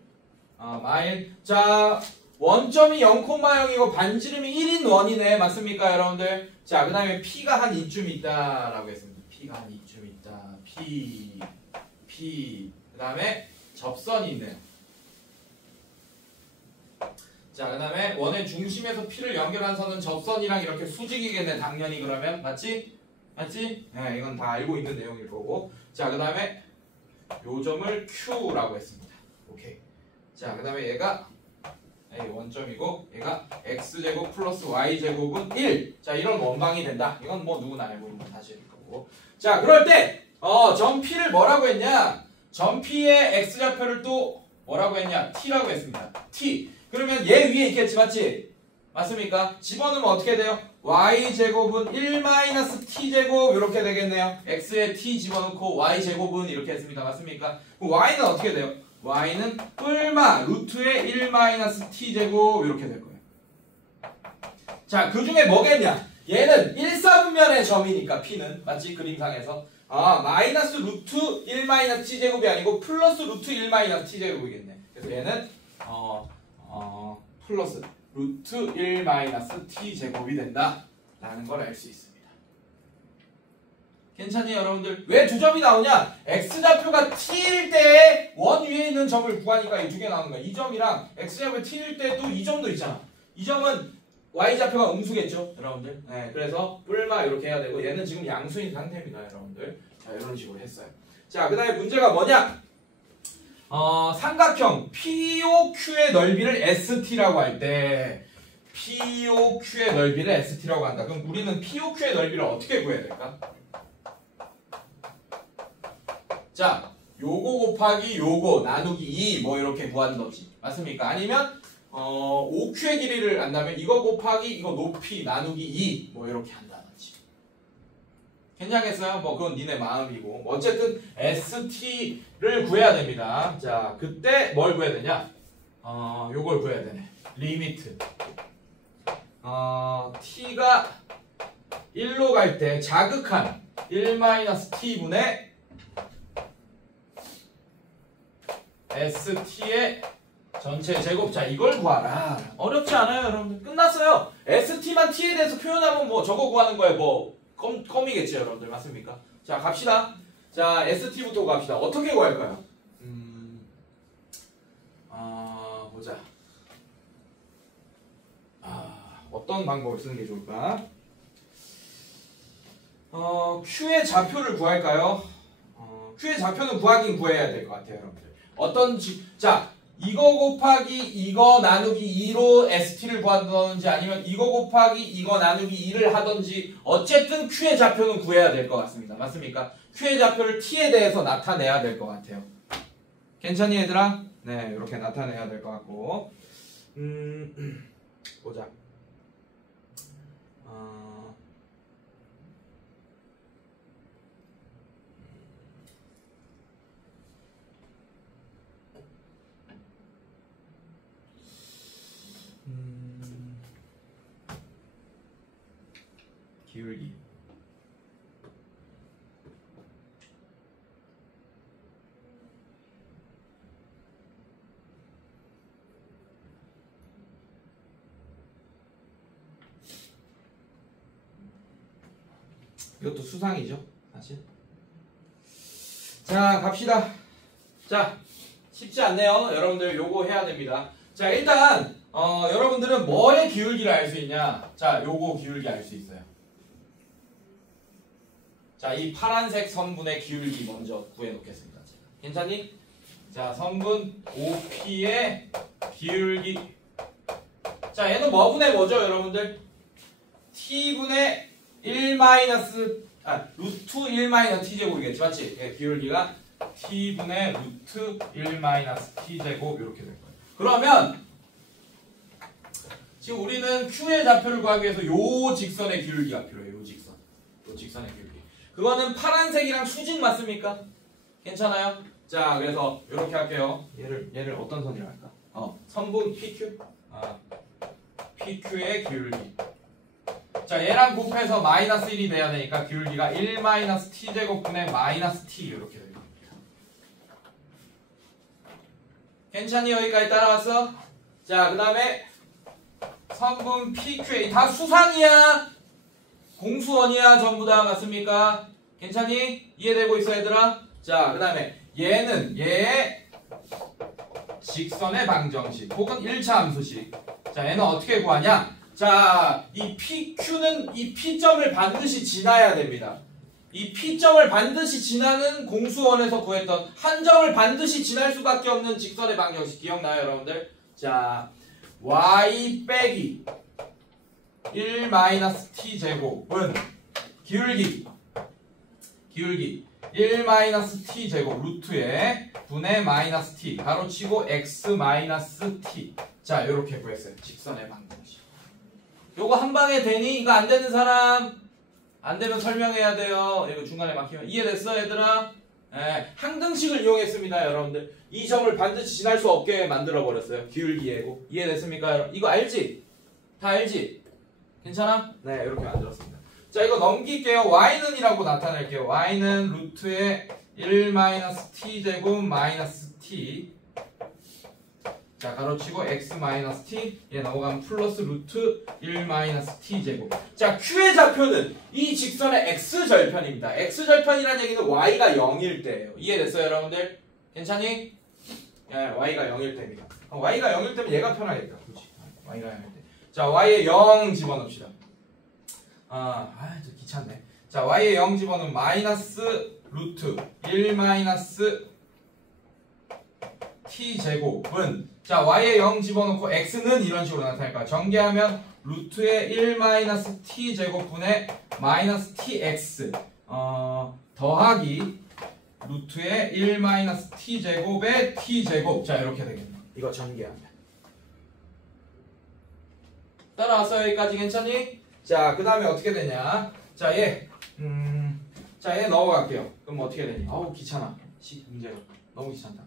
마일. 자, 원점이 0,0이고 반지름이 1인 원이네. 맞습니까, 여러분들? 자, 그 다음에 P가 한 이쯤 있다라고 했습니다. P가 한 이쯤 있다. P. 그 다음에 접선이 있네요. 자, 그 다음에 원의 중심에서 P를 연결한 선은 접선이랑 이렇게 수직이겠네, 당연히. 그러면 맞지? 맞지? 네, 이건 다 알고 있는 내용일 거고. 자, 그 다음에 요 점을 Q라고 했습니다. 오케이. 자, 그 다음에 얘가 A 원점이고, 얘가 X제곱 플러스 Y제곱은 1. 자, 이런 원방이 된다. 이건 뭐 누구나 알고 있는 사실일 거고. 자, 그럴 때 점 P를 뭐라고 했냐? 점 P의 X좌표를 또 뭐라고 했냐? T라고 했습니다. T. 그러면 얘 위에 있겠지, 맞지? 맞습니까? 집어넣으면 어떻게 돼요? Y제곱은 1-T제곱 이렇게 되겠네요. X에 T 집어넣고 Y제곱은 이렇게 했습니다. 맞습니까? 그럼 Y는 어떻게 돼요? Y는 뿔마 루트에 1-T제곱 이렇게 될 거예요. 자, 그 중에 뭐겠냐? 얘는 1사분면의 점이니까 P는 맞지? 그림상에서 마이너스 루트 1-T제곱이 아니고 플러스 루트 1-T제곱이겠네. 그래서 얘는 플러스 루트 1-T제곱이 된다 라는 걸 알 수 있습니다. 괜찮니, 여러분들? 왜 두 점이 나오냐? X좌표가 T일 때 원 위에 있는 점을 구하니까 이 두 개 나오는 거야. 이 점이랑 X좌표 T일 때도 이 점도 있잖아. 이 점은 Y좌표가 음수겠죠, 여러분들? 네, 그래서 뿔마 이렇게 해야 되고, 얘는 지금 양수인 상태입니다, 여러분들. 자, 이런 식으로 했어요. 자, 그 다음에 문제가 뭐냐? 삼각형 POQ의 넓이를 ST라고 할 때 POQ의 넓이를 ST라고 한다. 그럼 우리는 POQ의 넓이를 어떻게 구해야 될까? 자, 요거 곱하기 요거 나누기 2 뭐 이렇게 구하는 거지. 맞습니까? 아니면 OQ의 길이를 안다면 이거 곱하기 이거 높이 나누기 2 뭐 이렇게 한다든지. 괜찮겠어요? 뭐 그건 니네 마음이고. 어쨌든 ST를 구해야 됩니다. 자, 그때 뭘 구해야 되냐? 요걸 구해야 되네. 리미트. t가 1로 갈 때 자극한 1-t분의 ST의 전체 제곱. 자, 이걸 구하라. 어렵지 않아요, 여러분들. 끝났어요. ST만 T에 대해서 표현하면 뭐 저거 구하는 거에 뭐 껌이겠지, 여러분들. 맞습니까? 자, 갑시다. 자, ST부터 갑시다. 어떻게 구할까요? 보자. 어떤 방법을 쓰는 게 좋을까? Q의 좌표를 구할까요? Q의 좌표는 구하긴 구해야 될 것 같아요, 여러분들. 자, 이거 곱하기 이거 나누기 2로 ST를 구하든지 아니면 이거 곱하기 이거 나누기 2를 하든지 어쨌든 Q의 좌표는 구해야 될 것 같습니다. 맞습니까? Q의 좌표를 T에 대해서 나타내야 될 것 같아요. 괜찮니, 얘들아? 네, 이렇게 나타내야 될 것 같고. 보자. 기울기. 이것도 수상이죠, 사실. 자, 갑시다. 자, 쉽지 않네요. 여러분들 요거 해야 됩니다. 자, 일단 여러분들은 뭐의 기울기를 알 수 있냐? 자, 요거 기울기 알 수 있어요. 자, 이 파란색 선분의 기울기 먼저 구해놓겠습니다. 괜찮니? 자, 선분 OP의 기울기. 자, 얘는 뭐분의 뭐죠, 여러분들? T분의 루트 1-t제곱이겠지, 맞지? 예, 기울기가 T분의 루트 1-t제곱 이렇게 될 거예요. 그러면 지금 우리는 Q의 좌표를 구하기 위해서 요 직선의 기울기가 필요해요. 요 직선. 요 직선의 기울기. 그거는 파란색이랑 수직 맞습니까? 괜찮아요? 자, 그래서 이렇게 할게요. 얘를 어떤 선이라 할까? 선분 PQ. PQ의 기울기. 자, 얘랑 곱해서 -1이 돼야 되니까 기울기가 1-t제곱분의 -t 이렇게 될 겁니다. 괜찮니? 여기까지 따라왔어? 자, 그 다음에 선분 PQA 다 수상이야. 공수원이야. 전부 다 맞습니까? 괜찮니? 이해되고 있어, 얘들아? 자, 그 다음에 얘는 얘의 직선의 방정식 혹은 1차 함수식. 자, 얘는 어떻게 구하냐? 자, 이 PQ는 이 P점을 반드시 지나야 됩니다. 이 P점을 반드시 지나는 공수원에서 구했던 한 점을 반드시 지날 수밖에 없는 직선의 방정식 기억나요, 여러분들? 자, y 빼기 1-t제곱은 기울기 1-t제곱 루트에 분의 -t 가로치고 x-t. 자, 요렇게 구했어요. 직선의 방정식. 요거 한 방에 되니? 이거 안 되는 사람? 안 되면 설명해야 돼요. 이거 중간에 막히면. 이해됐어, 얘들아? 네, 항등식을 이용했습니다, 여러분들. 이 점을 반드시 지날 수 없게 만들어버렸어요. 기울기 예고. 이해됐습니까, 여러분? 이거 알지? 다 알지? 괜찮아? 네, 이렇게 만들었습니다. 자, 이거 넘길게요. y는 이라고 나타낼게요. y는 루트의 1-t제곱 -t. 자, 가로치고 x-t. 얘 넘어가면 플러스 루트 1-t제곱. 자, q의 좌표는 이 직선의 x절편입니다. x절편이라는 얘기는 y가 0일 때예요. 이해됐어요, 여러분들? 괜찮니? 예, y가 0일 때입니다. y가 0일 때면 얘가 편하겠다. 그렇지. y가 0일 때. 자, y에 0 집어넣읍시다. 저 귀찮네. 자, y에 0 집어넣으면 마이너스 루트 1-t제곱은 자, y에 0 집어넣고 x는 이런 식으로 나타날 거야. 전개하면 루트의 1-t제곱분의 -tx 더하기 루트의 1-t제곱의 t제곱. 자, 이렇게 되겠네. 이거 전개하면. 따라왔어요? 여기까지 괜찮니? 자, 그 다음에 어떻게 되냐? 자, 얘 넘어갈게요. 그럼 어떻게 되니? 아우 귀찮아. 문제가 너무 귀찮다.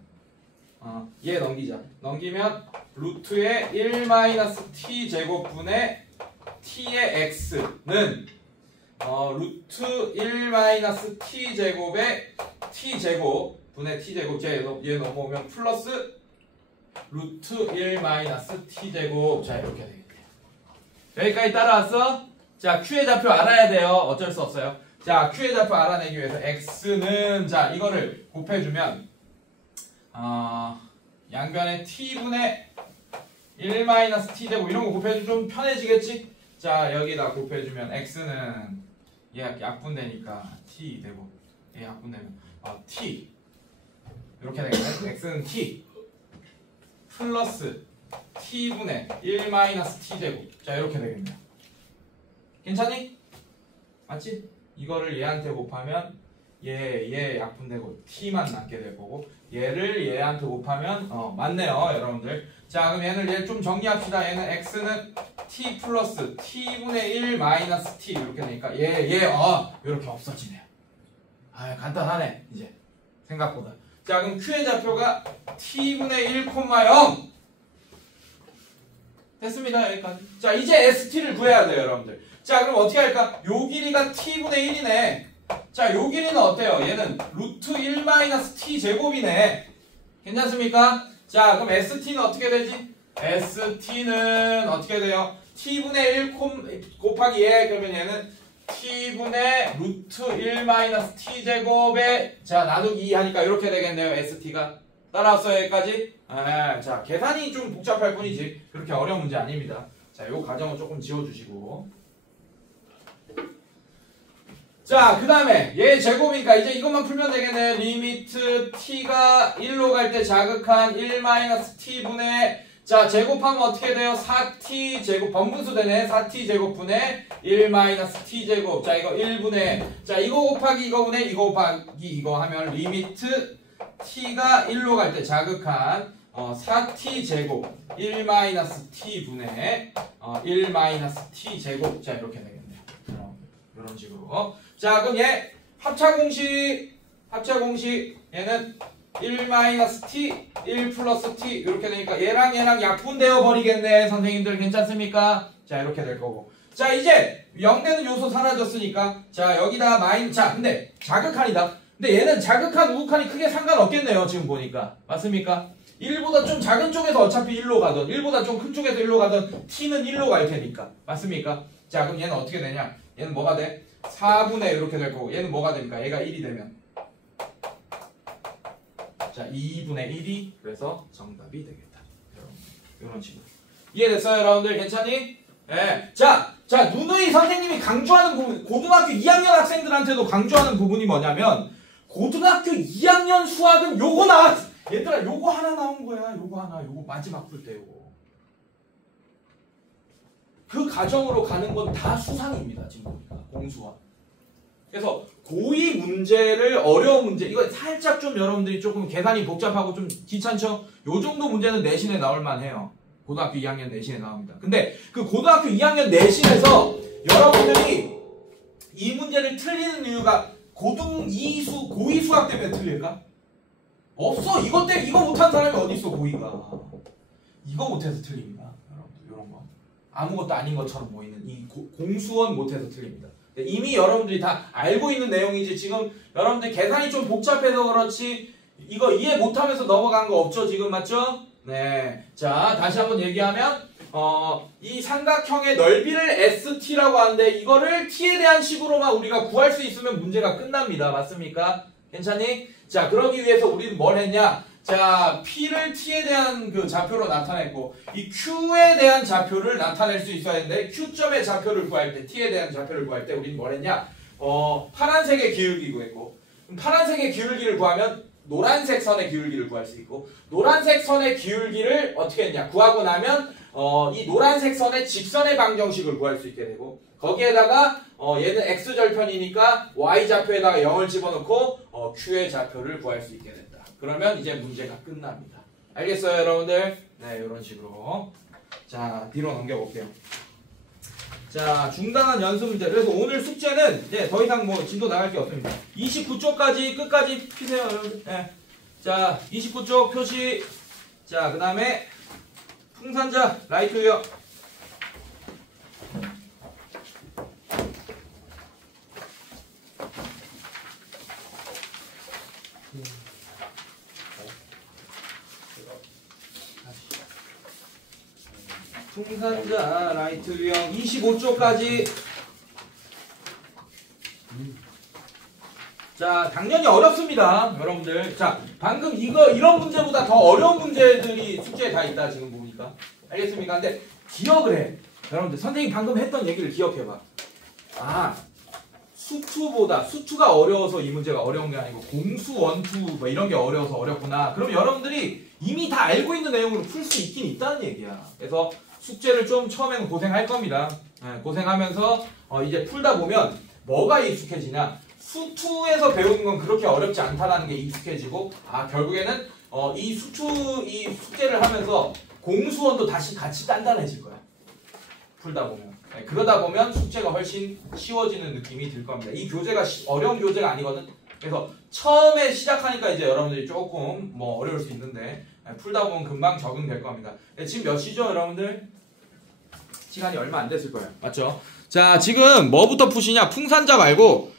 얘 넘기자. 넘기면 루트의 1-t 제곱분의 t의 x는 루트 1-t 제곱의 t 제곱분의 t 제곱 얘 넘어오면 플러스 루트 1-t 제곱. 자, 이렇게 되겠네요. 여기까지 따라왔어? 자, q의 좌표 알아야 돼요. 어쩔 수 없어요. 자, q의 좌표 알아내기 위해서 x는 자, 이거를 곱해주면 양변에 t분의 1-t 제곱 이런 거 곱해주면 좀 편해지겠지? 자, 여기다 곱해주면 x는 얘 약분되니까 t 되고 얘 약분되면 t 이렇게 되겠네. x는 t 플러스 t분의 1-t 제곱. 자, 이렇게 되겠네요. 괜찮니? 맞지? 이거를 얘한테 곱하면 얘 약분되고 t만 남게 될 거고 얘를 얘한테 곱하면 맞네요 여러분들. 자, 그럼 얘를 좀 정리합시다. 얘는 x는 t 플러스 t분의 1-t 이렇게 되니까 얘 이렇게 없어지네요. 간단하네 이제 생각보다. 자, 그럼 q의 좌표가 t분의 1,0 됐습니다. 여기까지. 자, 이제 st를 구해야 돼요 여러분들. 자, 그럼 어떻게 할까? 요 길이가 t분의 1이네. 자, 요 길이는 어때요? 얘는 루트 1-t 제곱이네. 괜찮습니까? 자, 그럼 st는 어떻게 되지? st는 어떻게 돼요? t분의 1 곱하기 얘. 그러면 얘는 t분의 루트 1-t 제곱에 자, 나누기 2 하니까 이렇게 되겠네요. st가. 따라왔어요 여기까지? 자, 계산이 좀 복잡할 뿐이지 그렇게 어려운 문제 아닙니다. 자, 요 과정은 조금 지워주시고. 자, 그 다음에 얘 제곱이니까 이제 이것만 풀면 되겠네. 리미트 t가 1로 갈 때 자극한 1-t분의 자, 제곱하면 어떻게 돼요? 4t 제곱 번분수 되네. 4t 제곱분의 1-t 제곱. 자, 이거 1분의 자, 이거 곱하기 이거 분의 이거 곱하기 이거 하면 리미트 t가 1로 갈 때 자극한 4t 제곱 1-t분의 1-t 제곱. 자, 이렇게 되겠네요. 이런 식으로. 자, 그럼 얘 합차 공식 얘는 1-t 1 플러스 t 이렇게 되니까 얘랑 약분되어 버리겠네. 선생님들 괜찮습니까? 자, 이렇게 될 거고. 자, 이제 0되는 요소 사라졌으니까 자, 여기다 자, 근데 자극한이다. 근데 얘는 자극한 우극한이 크게 상관없겠네요. 지금 보니까. 맞습니까? 1보다 좀 작은 쪽에서 어차피 1로 가던 1보다 좀 큰 쪽에서 1로 가던 t는 1로 갈 테니까. 맞습니까? 자, 그럼 얘는 어떻게 되냐? 얘는 뭐가 돼? 4분의 이렇게 될 거고 얘는 뭐가 됩니까? 얘가 1이 되면 자, 2분의 1이 그래서 정답이 되겠다. 이런 식으로. 이해됐어요 여러분들? 괜찮니? 네. 자, 누누이 선생님이 강조하는 부분, 고등학교 2학년 학생들한테도 강조하는 부분이 뭐냐면 고등학교 2학년 수학은 요거 나왔어. 얘들아, 요거 하나 나온 거야. 요거 마지막 풀 때 요거. 그 과정으로 가는 건 다 수상입니다. 지금 보니까 공수학. 그래서 고2 문제를 어려운 문제 이거 살짝 좀 여러분들이 조금 계산이 복잡하고 좀 귀찮죠? 요 정도 문제는 내신에 나올 만해요. 고등학교 2학년 내신에 나옵니다. 근데 그 고등학교 2학년 내신에서 여러분들이 이 문제를 틀리는 이유가 고2 수학 때문에 틀릴까? 없어. 이거 못한 사람이 어디 있어 고2가. 이거 못해서 틀립니다. 여러분들 이런 거. 아무것도 아닌 것처럼 보이는 이 공수원 못해서 틀립니다. 이미 여러분들이 다 알고 있는 내용이지 지금 여러분들 계산이 좀 복잡해서 그렇지 이거 이해 못하면서 넘어간 거 없죠 지금 맞죠? 네. 자, 다시 한번 얘기하면 이 삼각형의 넓이를 ST라고 하는데 이거를 T에 대한 식으로만 우리가 구할 수 있으면 문제가 끝납니다. 맞습니까? 괜찮니? 자, 그러기 위해서 우리는 뭘 했냐? 자, P를 T에 대한 그 좌표로 나타냈고 이 Q에 대한 좌표를 나타낼 수 있어야 되는데 Q점의 좌표를 구할 때 T에 대한 좌표를 구할 때 우리는 뭘 했냐? 파란색의 기울기 구했고 파란색의 기울기를 구하면 노란색 선의 기울기를 구할 수 있고 노란색 선의 기울기를 어떻게 했냐? 구하고 나면 이 노란색 선의 직선의 방정식을 구할 수 있게 되고 거기에다가 얘는 X절편이니까 Y좌표에다가 0을 집어넣고 Q의 좌표를 구할 수 있게 된다. 그러면 이제 문제가 끝납니다. 알겠어요 여러분들? 네, 이런 식으로. 자, 뒤로 넘겨볼게요. 자, 중단한 연습 문제. 그래서 오늘 숙제는 이제 더 이상 뭐 진도 나갈 게 없습니다. 29쪽까지 끝까지 피세요, 여러분. 네. 자, 29쪽 표시. 자, 그 다음에 풍산자 라이트 웨어. 풍산자 라이트 유형 25쪽까지. 자, 당연히 어렵습니다, 여러분들. 자, 방금 이런 문제보다 더 어려운 문제들이 숙제에 다 있다, 지금 보니까. 알겠습니까? 근데 기억을 해. 여러분들, 선생님이 방금 했던 얘기를 기억해봐. 아, 수투가 어려워서 이 문제가 어려운 게 아니고 공수, 원투 뭐 이런 게 어려워서 어렵구나. 그럼 여러분들이 이미 다 알고 있는 내용으로 풀 수 있긴 있다는 얘기야. 그래서 숙제를 좀 처음에는 고생할 겁니다. 네, 고생하면서 이제 풀다 보면 뭐가 익숙해지냐. 수투에서 배우는 건 그렇게 어렵지 않다라는 게 익숙해지고, 아, 결국에는 이 숙제를 하면서 공수원도 다시 같이 단단해질 거야. 풀다 보면. 네, 그러다 보면 숙제가 훨씬 쉬워지는 느낌이 들 겁니다. 이 교재가 어려운 교재가 아니거든. 그래서 처음에 시작하니까 이제 여러분들이 조금 뭐 어려울 수 있는데, 풀다 보면 금방 적응될 겁니다. 네, 지금 몇 시죠, 여러분들? 시간이 얼마 안 됐을 거예요. 맞죠? 자, 지금 뭐부터 푸시냐? 풍산자 말고